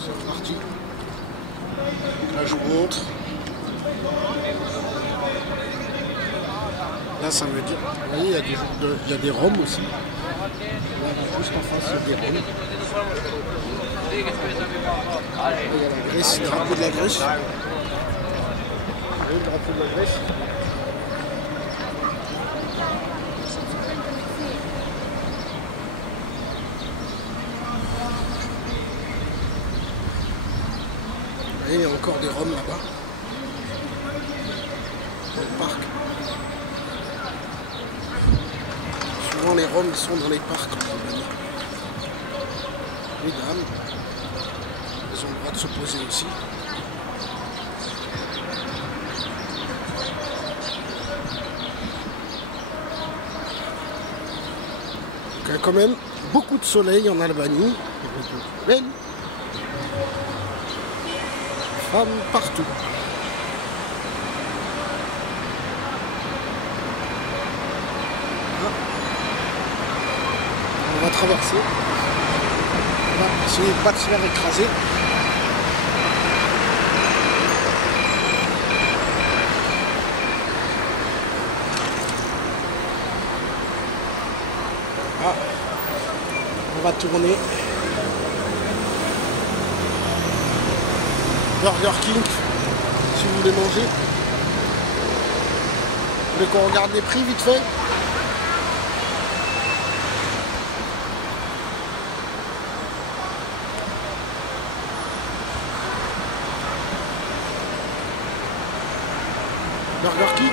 C'est reparti. Là, je vous montre. Là, ça veut dire... Vous voyez, il y a des rhums aussi. Là, juste en face, il y a des rhums. Il y a la Grèce, le drapeau de la Grèce. Vous voyez le drapeau de la Grèce? Vous voyez, il y a encore des roms là-bas. Dans le parc. Souvent les roms sont dans les parcs en Albanie. Les dames, ils ont le droit de se poser aussi. Donc il y a quand même beaucoup de soleil en Albanie. Belle. Femmes partout. On va traverser. On va essayer de pas de se faire écraser. Ah. On va tourner. Burger King, si vous voulez manger. Vous voulez qu'on regarde les prix vite fait? Burger King.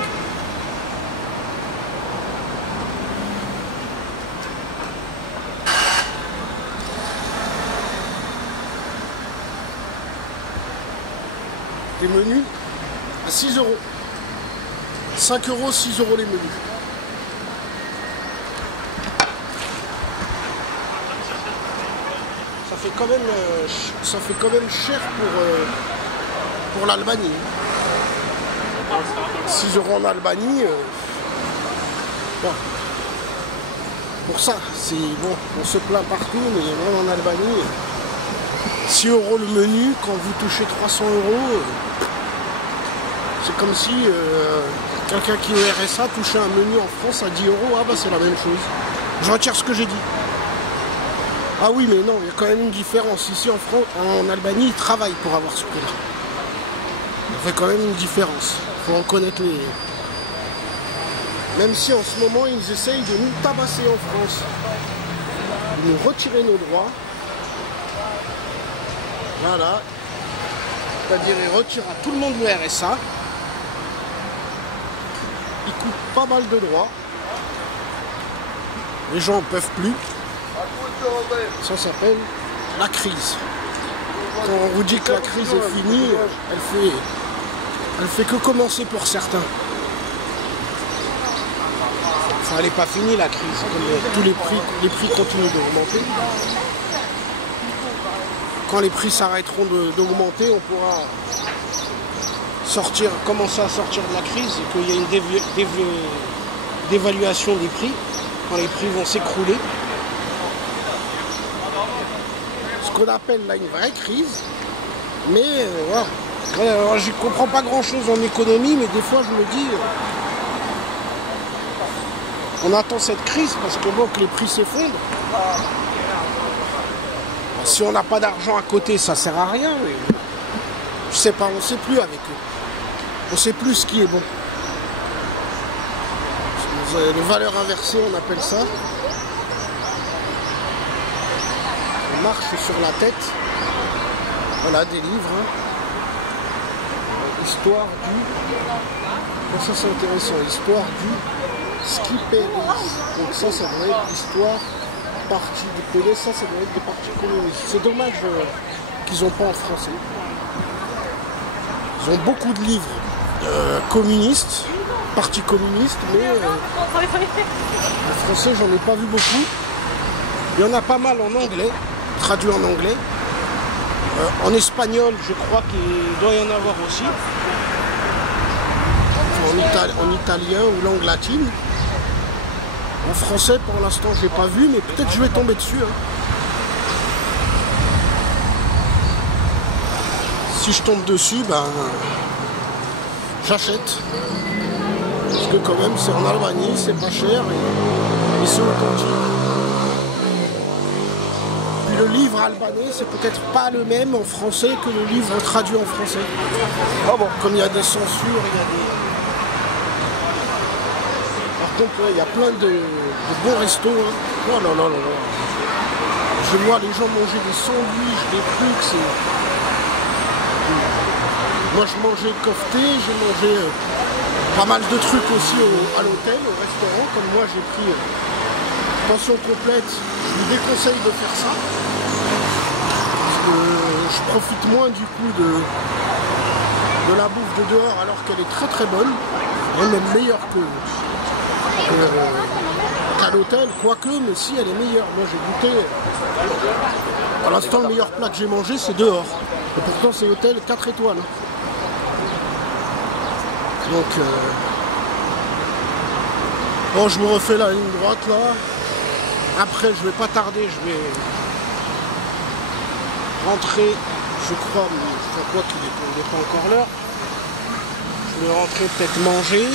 Les menus à 6 €. 5 €, 6 € les menus. Ça fait quand même cher pour l'Albanie. 6 € en Albanie. Bon. Pour ça, c'est bon, on se plaint partout, mais même en Albanie, 6 € le menu, quand vous touchez 300 €, c'est comme si quelqu'un qui est au RSA touchait un menu en France à 10 €. Ah bah c'est la même chose. Je retire ce que j'ai dit. Ah oui, mais non, il y a quand même une différence. Ici en France, en Albanie, ils travaillent pour avoir ce prix-là. Ça fait quand même une différence. Il faut en connaître les... Même si en ce moment, ils essayent de nous tabasser en France. De nous retirer nos droits. Voilà. C'est-à-dire, ils retirent à tout le monde le RSA. Ils coupent pas mal de droits. Les gens ne peuvent plus. Ça s'appelle la crise. Quand on vous dit que la crise est finie, elle fait que commencer pour certains. Enfin, elle n'est pas finie la crise. Comme tous les prix continuent d'augmenter. Quand les prix s'arrêteront d'augmenter, on pourra commencer à sortir de la crise et qu'il y a une dévaluation des prix quand les prix vont s'écrouler. Ce qu'on appelle là une vraie crise. Mais voilà. Alors, je ne comprends pas grand chose en économie, mais des fois je me dis on attend cette crise parce que bon, que les prix s'effondrent. Si on n'a pas d'argent à côté, ça sert à rien. Mais je sais pas, on ne sait plus avec eux. On ne sait plus ce qui est bon. Les valeurs inversées, on appelle ça. On marche sur la tête. Voilà, des livres. Hein. Histoire du... Ça c'est intéressant. Histoire du ski pénis. Donc ça doit être l'histoire partie du PD. Ça doit être des partis communistes. C'est dommage qu'ils n'ont pas en français. Ils ont beaucoup de livres communistes, parti communiste, mais en français j'en ai pas vu beaucoup. Il y en a pas mal en anglais, traduit en anglais. En espagnol, je crois qu'il doit y en avoir aussi. En italien ou langue latine. En français, pour l'instant, je n'ai pas vu, mais peut-être que je vais tomber dessus. Hein. si je tombe dessus, ben j'achète. Parce que quand même c'est en Albanie, c'est pas cher et c'est authentique. Puis le livre albanais, c'est peut-être pas le même en français que le livre traduit en français. Ah bon, comme il y a des censures, il y a des... Par contre, il y a plein de bons restos. Hein. Oh là là là là. Je vois les gens manger des sandwichs, des trucs, c'est... Moi je mangeais kofté, j'ai mangé pas mal de trucs aussi à l'hôtel, au restaurant, comme moi j'ai pris pension complète, je vous déconseille de faire ça. Parce que je profite moins du coup de la bouffe de dehors alors qu'elle est très très bonne, elle est même meilleure qu'à l'hôtel, quoique, mais si elle est meilleure. Moi j'ai goûté, à l'instant le meilleur plat que j'ai mangé c'est dehors, et pourtant c'est hôtel 4 étoiles. Donc, bon, je me refais la ligne droite là. Après, je vais pas tarder, je vais rentrer, je crois, mais je crois qu'il n'est pas encore l'heure. Je vais rentrer peut-être manger.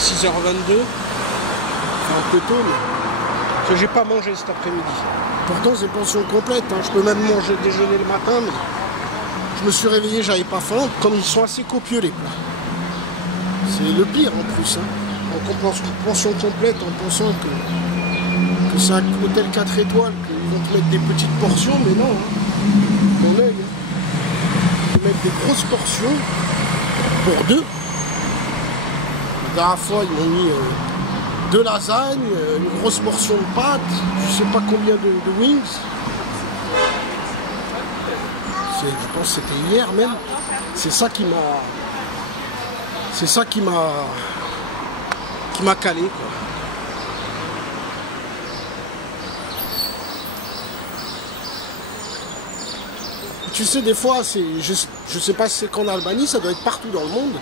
6h22. C'est un peu tôt, mais parce que j'ai pas mangé cet après-midi. Pourtant, c'est pension complète. Hein. Je peux même manger déjeuner le matin, mais je me suis réveillé, j'avais pas faim. Comme ils sont assez copieux les plats. C'est le pire en plus, hein. En pension complète, en pensant que c'est un hôtel 4 étoiles, qu'ils vont te mettre des petites portions, mais non, hein. Mon œil, hein. Ils mettent des grosses portions pour deux. La dernière fois, ils m'ont mis 2 lasagnes, une grosse portion de pâtes, je sais pas combien de wings. Je pense que c'était hier même. C'est ça qui m'a... C'est ça qui m'a calé, quoi. Tu sais, des fois, je sais pas si c'est qu'en Albanie, ça doit être partout dans le monde.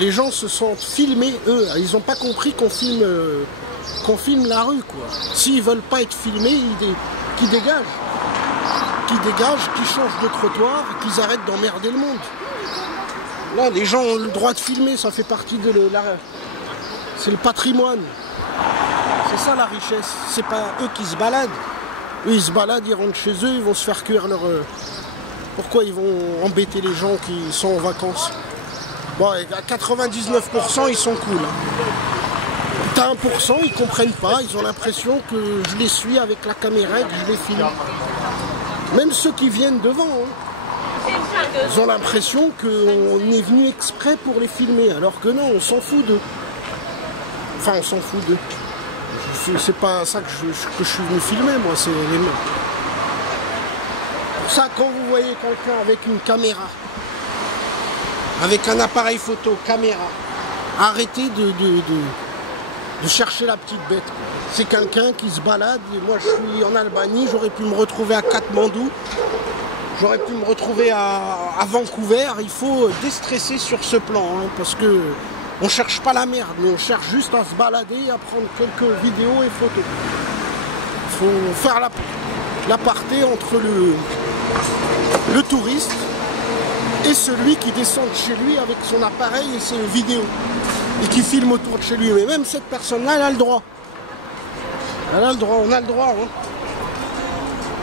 Les gens se sentent filmés, eux. Ils n'ont pas compris qu'on filme la rue, quoi. S'ils veulent pas être filmés, qu'ils dégagent. Qu'ils dégagent, qu'ils changent de trottoir, qu'ils arrêtent d'emmerder le monde. Là, les gens ont le droit de filmer, ça fait partie de c'est le patrimoine. C'est ça la richesse. C'est pas eux qui se baladent. Eux, ils se baladent, ils rentrent chez eux, ils vont se faire cuire leur... Pourquoi ils vont embêter les gens qui sont en vacances? Bon, à 99%, ils sont cool. T'as 1%, ils comprennent pas, ils ont l'impression que je les suis avec la caméra et que je les filme. Même ceux qui viennent devant, hein. Ils ont l'impression qu'on est venu exprès pour les filmer, alors que non, on s'en fout d'eux. Enfin, on s'en fout d'eux. C'est pas ça que je suis venu filmer, moi, c'est les mains. Pour ça, quand vous voyez quelqu'un avec une caméra, avec un appareil photo, caméra, arrêtez de chercher la petite bête. C'est quelqu'un qui se balade, et moi je suis en Albanie, j'aurais pu me retrouver à Katmandou. J'aurais pu me retrouver à Vancouver. Il faut déstresser sur ce plan, hein, parce que on cherche pas la merde, mais on cherche juste à se balader, à prendre quelques vidéos et photos. Il faut faire l'aparté entre le touriste et celui qui descend de chez lui avec son appareil et ses vidéos et qui filme autour de chez lui. Mais même cette personne-là, elle a le droit. Elle a le droit, on a le droit. Hein.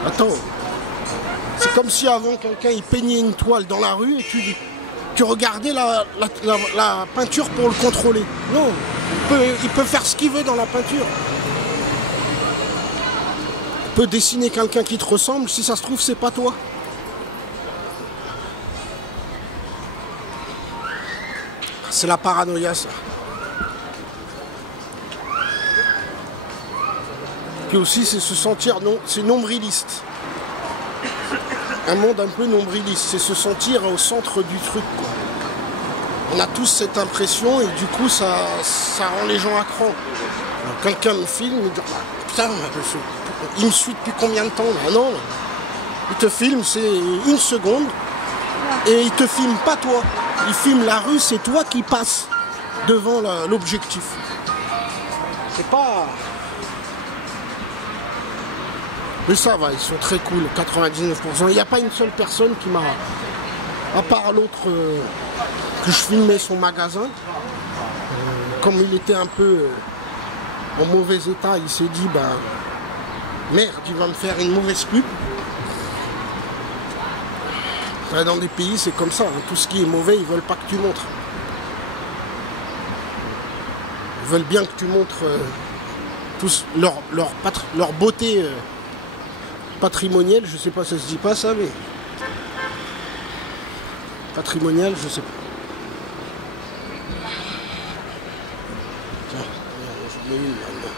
Attends. C'est comme si avant quelqu'un il peignait une toile dans la rue et tu regardais la peinture pour le contrôler. Non, il peut faire ce qu'il veut dans la peinture. Il peut dessiner quelqu'un qui te ressemble, si ça se trouve c'est pas toi. C'est la paranoïa, ça. Puis aussi c'est se sentir c'est nombriliste. Un monde un peu nombriliste, c'est se sentir au centre du truc, quoi. On a tous cette impression et du coup ça rend les gens accros. Quelqu'un me filme, il me dit putain, il me suit depuis combien de temps là? Non, il te filme, c'est 1 seconde et il te filme pas toi. Il filme la rue, c'est toi qui passes devant l'objectif. C'est pas... Mais ça va, ils sont très cool, 99%. Il n'y a pas une seule personne qui m'a... À part l'autre que je filmais son magasin, comme il était un peu en mauvais état, il s'est dit, bah, merde, il va me faire une mauvaise pub. Dans des pays, c'est comme ça, hein. Tout ce qui est mauvais, ils veulent pas que tu montres. Ils veulent bien que tu montres tous leur beauté patrimoniale, je sais pas, ça se dit pas ça, mais... Patrimonial, je sais pas. Tiens, j'en ai une maintenant.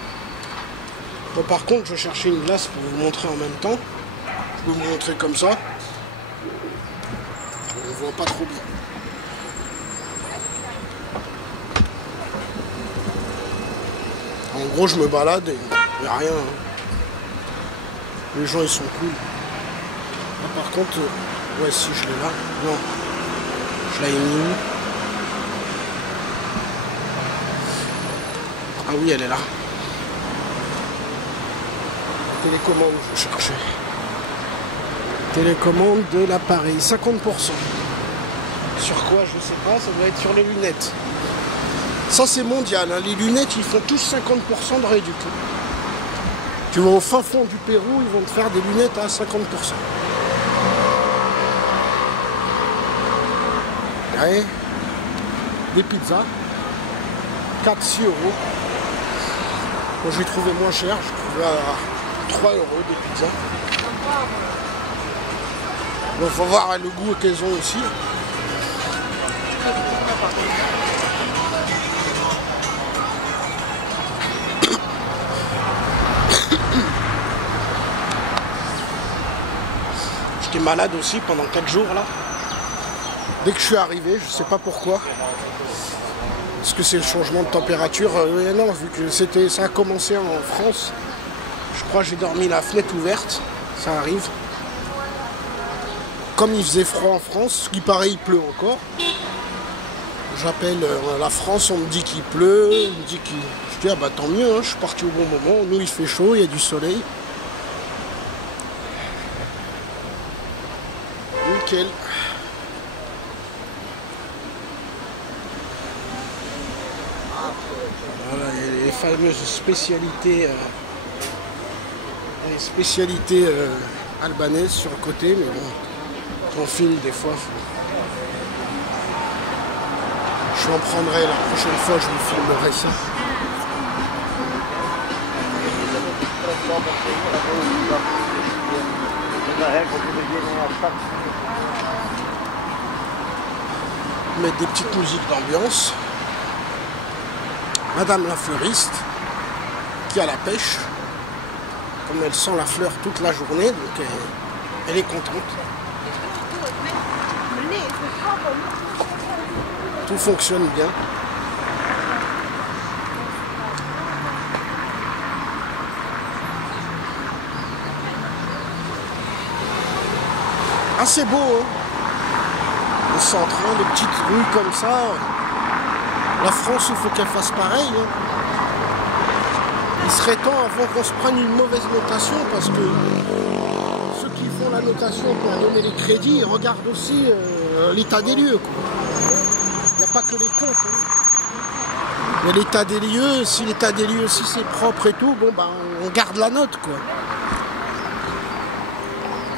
Bon, par contre, je cherchais une glace pour vous montrer en même temps. Je peux vous montrer comme ça. On ne voit pas trop bien. En gros, je me balade et il n'y a rien. Hein. Les gens, ils sont cool. Là, par contre, ouais, si je l'ai là. Non. Je l'ai mis où? Ah oui, elle est là. Télécommande, je cherchais. Télécommande de l'appareil, 50%. Sur quoi, je sais pas, ça doit être sur les lunettes. Ça, c'est mondial, hein. Les lunettes, ils font tous 50% de réduction. Tu vas au fin fond du Pérou, ils vont te faire des lunettes à 50%. Ouais. Des pizzas. 4-6 euros. Moi, j'ai trouvé moins cher, je trouvais à 3 euros des pizzas. Bon, faut voir le goût qu'elles ont aussi. J'étais malade aussi pendant 4 jours là. Dès que je suis arrivé, je sais pas pourquoi. Est-ce que c'est le changement de température? Non, vu que ça a commencé en France. Je crois que j'ai dormi la fenêtre ouverte. Ça arrive. Comme il faisait froid en France, ce qui paraît il pleut encore. J'appelle la France, on me dit qu'il pleut. On me dit qu'il... Je dis ah bah tant mieux, hein, je suis parti au bon moment. Nous il fait chaud, il y a du soleil. Nickel. Voilà, il y a les fameuses spécialités, albanaises sur le côté, mais bon, on filme des fois. Je en prendrai la prochaine fois, je vous filmerai ça. Mettre des petites musiques d'ambiance. Madame la fleuriste qui a la pêche, comme elle sent la fleur toute la journée, donc elle est contente. Tout fonctionne bien. Ah, c'est beau, hein. Le centre, hein, des petites rues comme ça. La France, il faut qu'elle fasse pareil. Hein. Il serait temps avant qu'on se prenne une mauvaise notation, parce que ceux qui font la notation pour donner les crédits, ils regardent aussi l'état des lieux. Il n'y a pas que les comptes. Hein. Il y a l'état des lieux. Si l'état des lieux, si c'est propre et tout, bon, bah, on garde la note, quoi.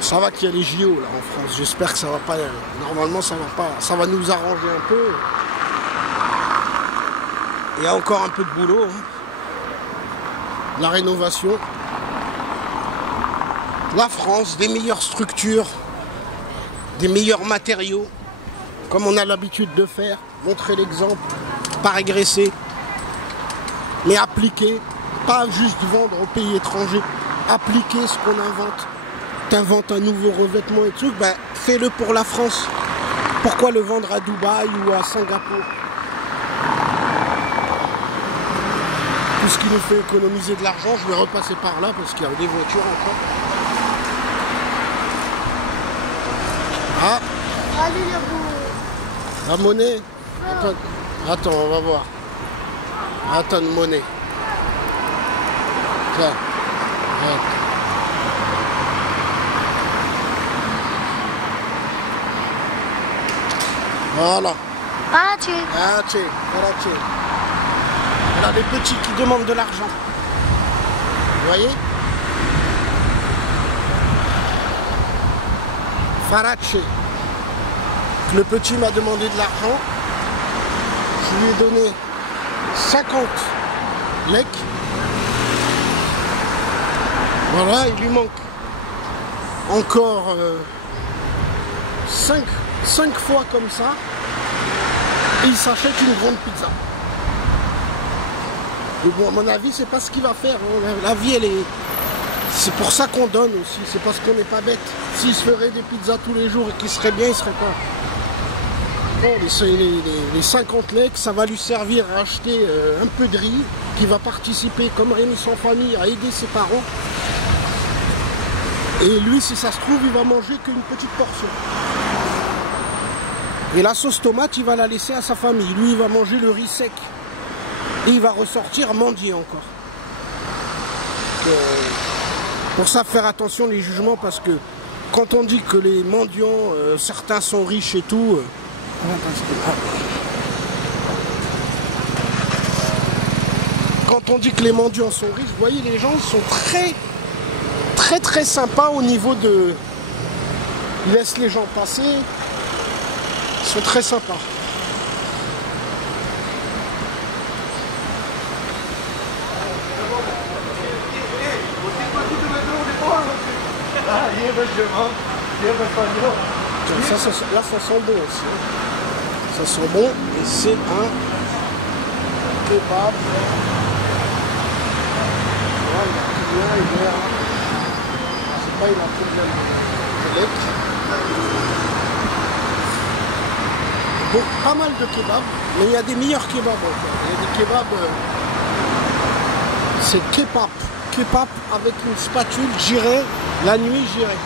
Ça va qu'il y a les JO là en France. J'espère que ça va pas. Normalement, ça va pas. Ça va nous arranger un peu. Il y a encore un peu de boulot. Hein. La rénovation. La France, des meilleures structures, des meilleurs matériaux, comme on a l'habitude de faire. Montrer l'exemple, pas régresser, mais appliquer. Pas juste vendre aux pays étrangers. Appliquer ce qu'on invente. T'inventes un nouveau revêtement et tout, ben, fais-le pour la France. Pourquoi le vendre à Dubaï ou à Singapour? Tout ce qui nous fait économiser de l'argent, je vais repasser par là parce qu'il y a des voitures encore. Ah, la monnaie. Attends, on va voir. Attends, une monnaie. Tiens. Voilà. Farace. Farace, Farace. Voilà les petits qui demandent de l'argent. Vous voyez? Farace. Le petit m'a demandé de l'argent. Je lui ai donné 50 lecs. Voilà, il lui manque encore 5 fois comme ça. Et il s'achète une grande pizza. Mais bon, à mon avis, c'est pas ce qu'il va faire. Hein. La vie, elle est... C'est pour ça qu'on donne aussi. C'est parce qu'on n'est pas bête. S'il se ferait des pizzas tous les jours et qu'il serait bien, il serait pas... Bon, les 50 lecs, ça va lui servir à acheter un peu de riz, qui va participer, comme Rémi sans famille, à aider ses parents. Et lui, si ça se trouve, il va manger qu'une petite portion. Et la sauce tomate, il va la laisser à sa famille. Lui, il va manger le riz sec. Et il va ressortir mendier encore. Pour ça, faire attention les jugements, parce que quand on dit que les mendiants, certains sont riches et tout... Quand on dit que les mendiants sont riches, vous voyez, les gens sont très sympas au niveau de... Ils laissent les gens passer. Ils sont très sympas. Là, ça sent bon aussi. Ça sent bon et c'est un kebab. Voilà, c'est pas, il a pris de lait. Bon, pas mal de kebabs, mais il y a des meilleurs kebabs encore. Il y a des kebabs, c'est kebab. Kebab avec une spatule, j'irai, la nuit j'irai.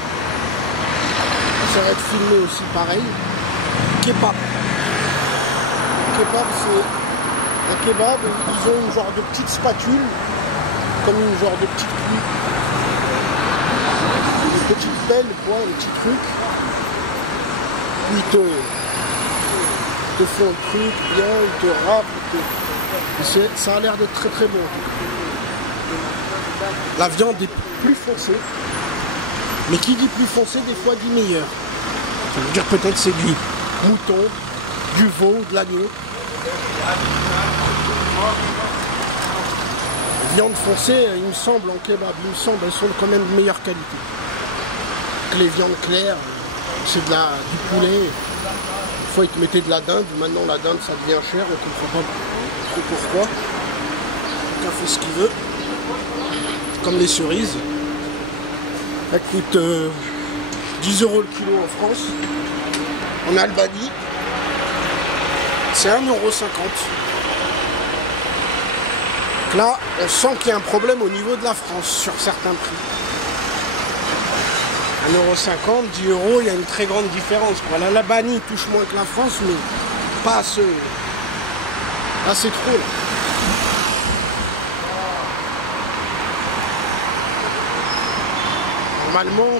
Ça va être filmé aussi pareil. Kebab. Kebab, c'est un kebab, ils ont une genre de petite spatule, comme une genre de petite cuille. Une petite pelle, quoi, un petit truc. Ils te font le truc bien, ils te râpent. Ça a l'air d'être très bon. La viande est plus foncée. Mais qui dit plus foncé, des fois dit meilleur. Ça veut dire peut-être c'est du mouton, du veau, de l'agneau. Viande foncée, il me semble, en kebab, il me semble, elles sont quand même de meilleure qualité. Que les viandes claires, c'est du poulet. Une fois ils te mettaient de la dinde, maintenant la dinde ça devient cher, on ne comprend pas trop pourquoi. Chacun fait ce qu'il veut. Comme les cerises. Ça coûte 10 € le kilo en France. En Albanie, c'est 1,50 €. Là, on sent qu'il y a un problème au niveau de la France sur certains prix. 1,50 €, 10 €, il y a une très grande différence. L'Albanie touche moins que la France, mais pas à ce... Là, c'est trop. Là. Normalement,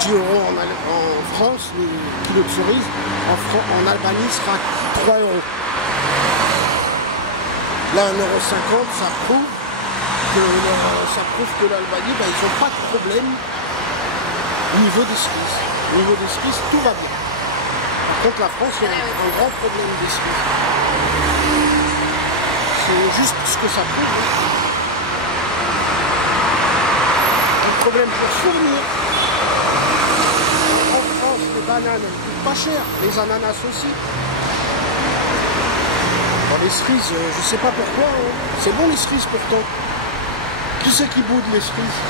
10 € en France, le kilo de cerises, en Albanie sera 3 €. Là, 1,50 €, ça prouve que l'Albanie, ils n'ont pas de problème au niveau des cerises. Au niveau des cerises, tout va bien. Par contre, la France, il y a un grand problème des cerises. C'est juste ce que ça prouve. Problème pour fournir. En France, les bananes elles coûtent pas cher, les ananas aussi. Bon, les cerises, je sais pas pourquoi. Hein. C'est bon les cerises pourtant. Qui c'est qui boude les cerises?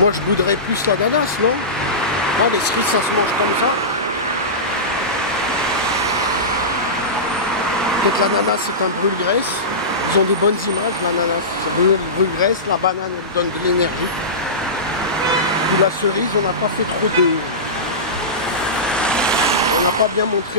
Moi je bouderais plus l'ananas, non? Là, les cerises ça se mange comme ça. Peut-être l'ananas c'est un brûle-graisse. Ils ont des bonnes images, l'ananas. Ça brûle-graisse, la banane elle donne de l'énergie. Et la cerise, on n'a pas fait trop de... On n'a pas bien montré.